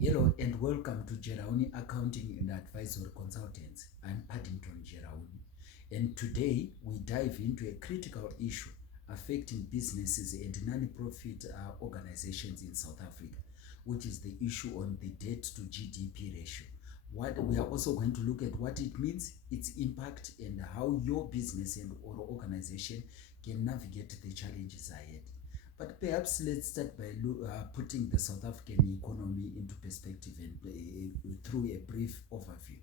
Hello and welcome to Jerahuni Accounting and Advisory Consultants. I'm Paddington Jerahuni, and today we dive into a critical issue affecting businesses and non-profit organizations in South Africa, which is the issue on the debt-to-GDP ratio. What we are also going to look at what it means, its impact, and how your business and or organization can navigate the challenges ahead. But perhaps let's start by putting the South African economy into perspective and through a brief overview.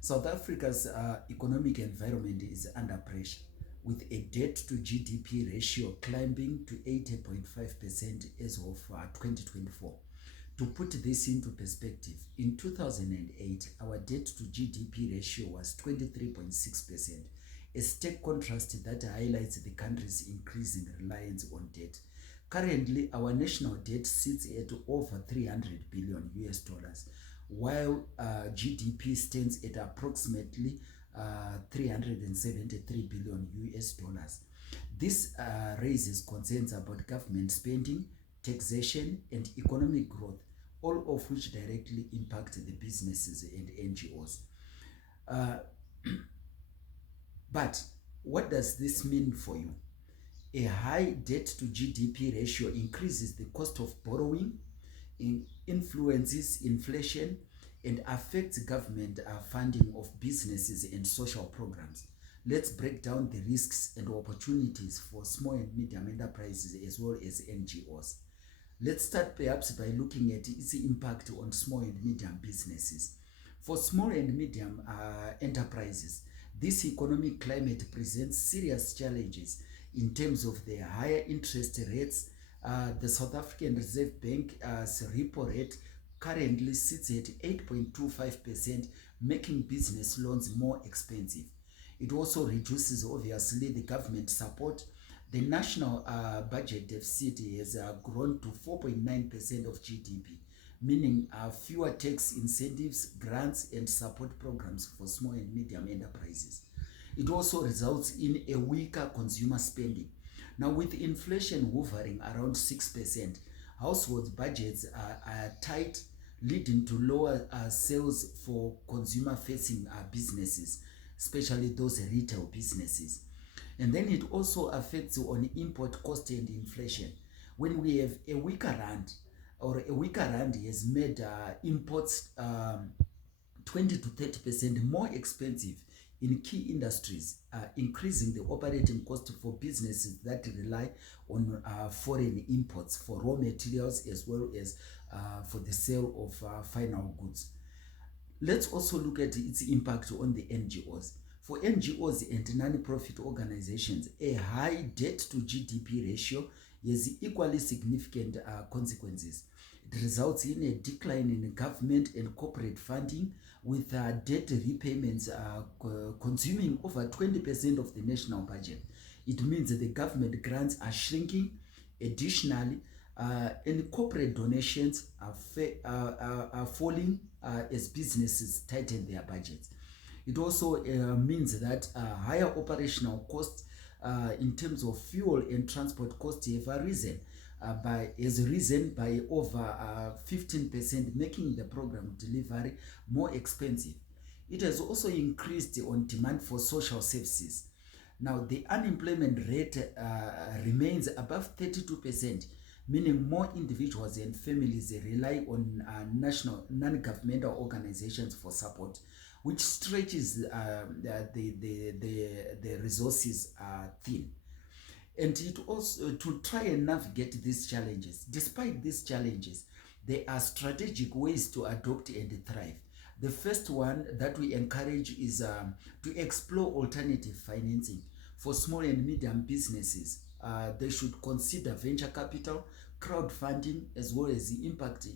South Africa's economic environment is under pressure, with a debt to GDP ratio climbing to 80.5% as of 2024. To put this into perspective, in 2008, our debt to GDP ratio was 23.6%, a stark contrast that highlights the country's increasing reliance on debt. Currently, our national debt sits at over 300 billion US dollars, while GDP stands at approximately 373 billion US dollars. This raises concerns about government spending, taxation, and economic growth, all of which directly impact the businesses and NGOs. But what does this mean for you? A high debt to GDP ratio increases the cost of borrowing, influences inflation, and affects government funding of businesses and social programs. Let's break down the risks and opportunities for small and medium enterprises as well as NGOs. Let's start perhaps by looking at its impact on small and medium businesses. For small and medium enterprises, this economic climate presents serious challenges in terms of the higher interest rates. The South African Reserve Bank's repo rate currently sits at 8.25%, making business loans more expensive. It also reduces, obviously, the government support. The national budget deficit has grown to 4.9% of GDP, meaning fewer tax incentives, grants, and support programs for small and medium enterprises. It also results in a weaker consumer spending. Now, with inflation hovering around 6%, household budgets are tight, leading to lower sales for consumer-facing businesses, especially those retail businesses. And then it also affects on import cost and inflation. When we have a weaker rand, or a weaker rand has made imports 20 to 30% more expensive in key industries, increasing the operating cost for businesses that rely on foreign imports for raw materials as well as for the sale of final goods. Let's also look at its impact on the NGOs. For NGOs and non-profit organizations, a high debt to GDP ratio has equally significant consequences. It results in a decline in government and corporate funding, with debt repayments consuming over 20% of the national budget. It means that the government grants are shrinking. Additionally, and corporate donations are falling as businesses tighten their budgets. It also means that higher operational costs in terms of fuel and transport costs have risen by over 15%, making the program delivery more expensive. It has also increased on demand for social services. Now, the unemployment rate remains above 32%, meaning more individuals and families rely on national non-governmental organizations for support, which stretches the resources thin. And it also, to try and navigate these challenges, despite these challenges, there are strategic ways to adopt and thrive. The first one that we encourage is to explore alternative financing. For small and medium businesses, they should consider venture capital, crowdfunding, as well as the impact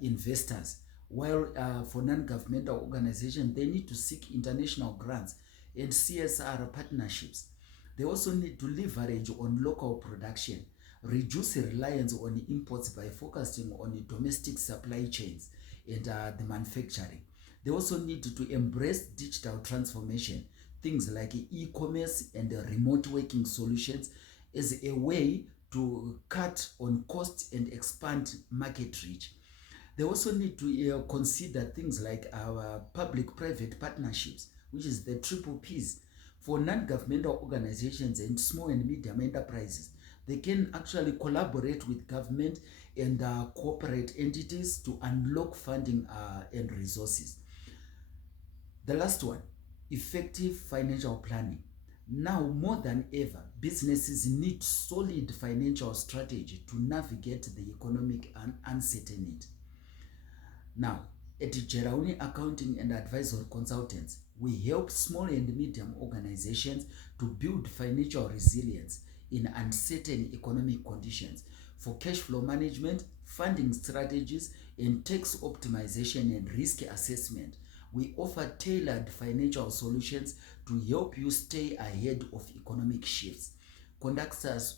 investors. While for non-governmental organizations, they need to seek international grants and CSR partnerships. They also need to leverage on local production, reduce reliance on imports by focusing on domestic supply chains and the manufacturing. They also need to embrace digital transformation, things like e-commerce and remote working solutions, as a way to cut on costs and expand market reach. They also need to consider things like our public-private partnerships, which is the triple Ps. For non-governmental organizations and small and medium enterprises, they can actually collaborate with government and corporate entities to unlock funding and resources. The last one, effective financial planning. Now more than ever, businesses need solid financial strategy to navigate the economic uncertainty. Now, at Jerahuni Accounting and Advisory Consultants, we help small and medium organizations to build financial resilience in uncertain economic conditions for cash flow management, funding strategies, and tax optimization and risk assessment. We offer tailored financial solutions to help you stay ahead of economic shifts. Contact us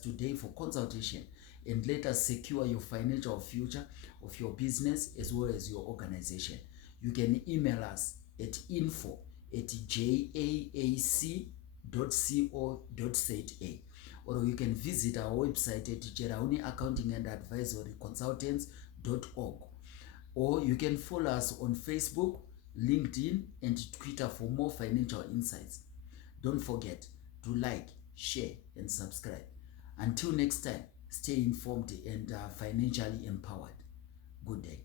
today for consultation and let us secure your financial future of your business as well as your organization. You can email us at info@jaac.co.za, or you can visit our website at Jerahuni Accounting and Advisory Consultants.org, or you can follow us on Facebook, LinkedIn, and Twitter for more financial insights. Don't forget to like, share, and subscribe. Until next time, stay informed and financially empowered. Good day.